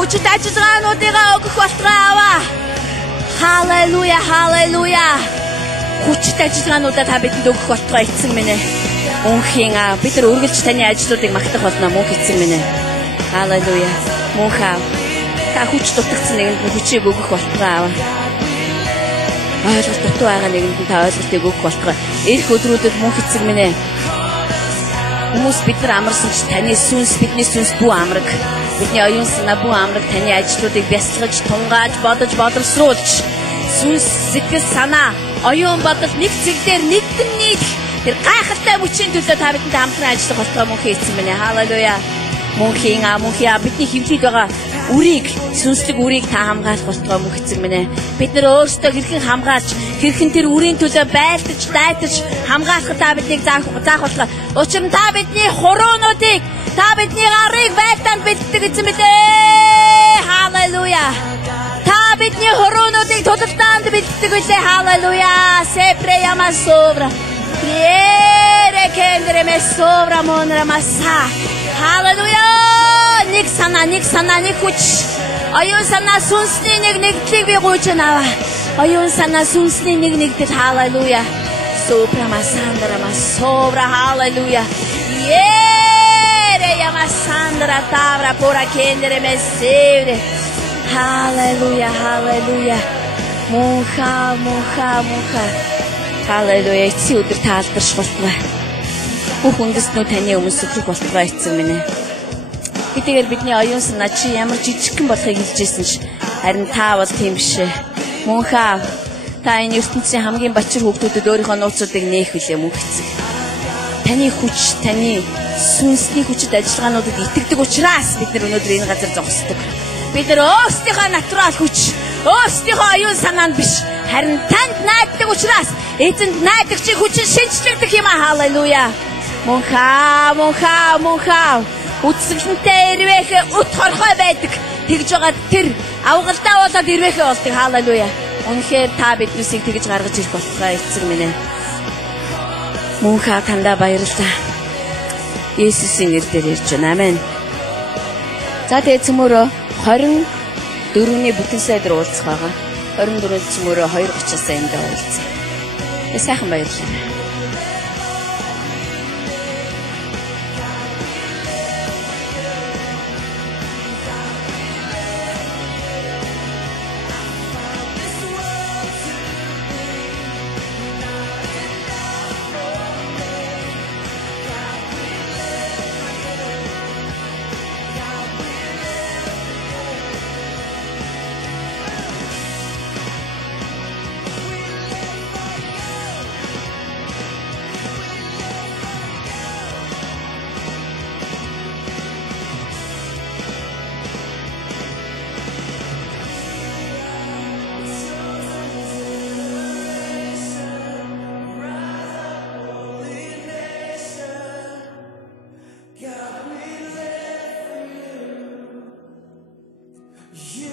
хүчит ажиллагаануудыгаа өгөх болтгоо аваа. Халелуя, халелуя. Хүчит ажиллагаануудаа та бидэнд өгөх болтгоо эцэг минь ээ. Мөнхийн бид нар үргэлж таны ажлуудыг магтах болно мөнх эцэг минь ээ. Халелуя. Мөнхөө та хүч дутагдсан нэгэнд нь хүчийг өгөх болтгоо аваа. Ойлголт дутуу байгаа нэгэнд нь та ойлголтыг өгөх болтгоо. Ирэх өдрүүдэд мөнх эцэг минь ээ. Хүмүүс бид нар амарсан ч таны сүнс бидний сүнс бүү амраг. Бидний оюун санаа бүү амраг таны ажлуудыг бясалгаж, тунгааж, бодож, боловсруулж сүнс, сэтгэл, санаа, оюун бодол нэг зэгдээр нэгдэн нийлэх тэр гайхалтай мөчийн төлөө та бидэнд хамтран ажиллах болтгоо мөнхийн эцэг минь ээ. Халелуя. Мөнхийн бидний хөвлөд байгаа үрийг, сүнслэг үрийг та хамгаалах болтгоо мөнх эцэг минь ээ. Бид нар өөрсдөө хэрхэн хамгаалж, хэрхэн тэр үрийн төлөө байлдаж, дайтаж хамгаалах та биднийг заах болтгоо. Учир нь та бидний хуруунуудыг, та бидний гарыг байлдаанд бэлддэг эзэн минь ээ. Халелуя. Та бидний хуруунуудыг тулалдаанд бэлддэг үлээ. Халелуя. Сепре ямасовра. Приере кендре месовра монра маса. Халелуя. Нэг санаа, нэг хүч. Оюун санаа сүнсний нэгдлийг би гуйж наваа. Оюун санаа сүнсний нэгдэл. Халелуя. Сопра масандра масовра. Халелуя. Иере ямасандра тавра пора кендре месевре. Халелуя, халелуя. Мөнха. Халелуя. Эцсийн өдөр таалдарш болтугай. Бүх үндэстнүүд таны өмнө сүрэх болтугай эцэг минь ээ. Хэдийгээр бидний оюун санаа чи ямар жижигхэн болохыг хэлжсэн ч харин та бол тийм биш ээ. Мөнхөө та энэ ертөнцийн хамгийн бачир хүүхдүүдэд өөрийнхөө нууцуудыг нээх билээ мөнх эцэг. Таны хүч, таны сүнсний хүчит ажиллагаануудад итгэдэг учраас бид нар өнөөдөр энэ газар зогсдог. Бид нар өөрсдийнхөө натурал хүч, өөрсдийнхөө оюун санаанд биш, харин танд найддаг учраас эзэнд найдагчийн хүчин шинжлэгдэх юм аа. Халелуя. Мөнхөө үтсгэлэнтэй ирвэхэ ут хорхой байдаг. Тэгж байгаа тэр авгалдаа болоод ирвэхэ болдог. Халелуя. Үнэхээр та биднээсийг тэгж гаргаж ирэх болтугай эцэг минь ээ. Мөнхөө тандаа баярлалаа. Есүсийн нэрээр ярьж байна. Амен. За тэгээ цөмөрөө 24-ний бүтэн сайдэр уулзах байгаа. 24-ний цөмөрөө 2:30-аас энд уулзъя. Сайхан баярлалаа. You